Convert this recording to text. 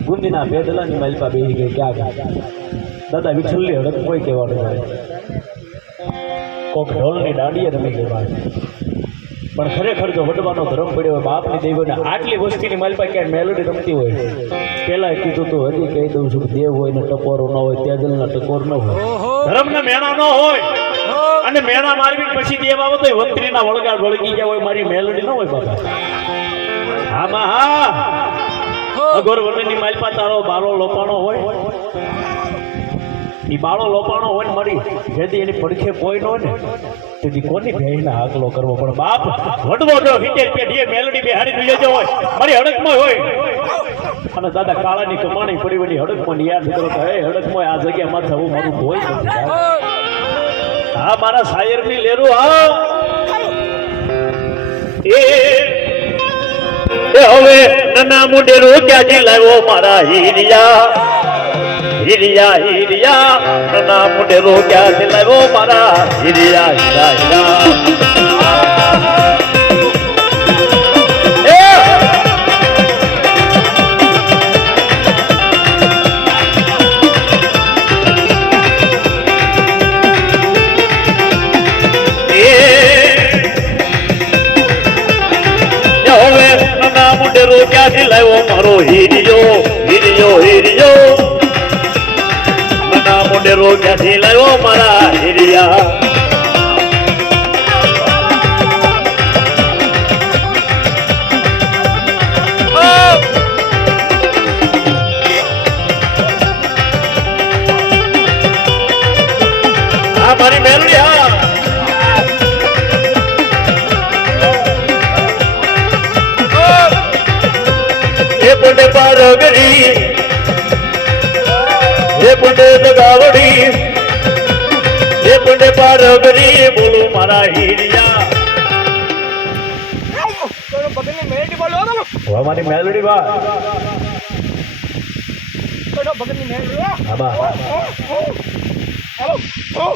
ગુંદીના બેદલાની માલપા બેહી ગઈ ક્યાં દાદા વિછલ્લી હડક કોઈ કહેવાનું જાય કોક ઢોલની દાંડીએ રમી ગઈ પણ ખરેખર જો વડવાનો ધર્મ પડ્યો હોય બાપની દેવને આટલી વસ્તીની માલપા ક્યાંય મેલોડી રમતી હોય પેલા કીધું તો હજી કહી દઉં છું દેવ હોય ને ટકોરો ન હોય તેજલના ટકોર ન હોય ધર્મના મેણા ન હોય અને મેણા મારવી પછી દેવ આવો તો વંત્રીના વળગાડ વળગી ગયા હોય મારી મેલોડી ન હોય બાપા આમાં હા અઘોર વર્ણની માલપા તારો બાળો લોપાણો હોય ઈ બાળો લોપાણો હોય ને મારી જેથી એની પડખે કોઈ ન હોય ને તેથી કોની ભેંસના હાકલો કરવો પણ બાપ વડવો જો હિંડે પેઢીએ મેલડી બેહારી લઈ જજો હોય મારી હડકમાં હોય અને દાદા કાળાની કમાણી પડી વળી હડકમાં યાદ કરો કે હે હડકમાં આ જગ્યામાં થવું મારું કોઈ નથી હા મારા શાયરની લેરું હા એ હવે નાના મુંડેરો ક્યાંથી લાવ્યો મારા હીરિયા હીરિયા હીરિયા નાના મુંડેરો ક્યાંથી લાવ્યો મારા હીરિયા હીરા હીરા ક્યાંથી લાવ્યો મારો હીરિયો હીરિયો હીરિયો નાના મોઢેરો ક્યાંથી લાવ્યો મારા હીરિયા આ મારી મેલડી હા पुंडे पारगरी ये पुंडे दगावड़ी ये पुंडे पारगरी बोलो मारा हीरिया बगनी मेलडी बोलो वो हमारी मेलडी बा तो बगनी मेलडी बा हां बा हेलो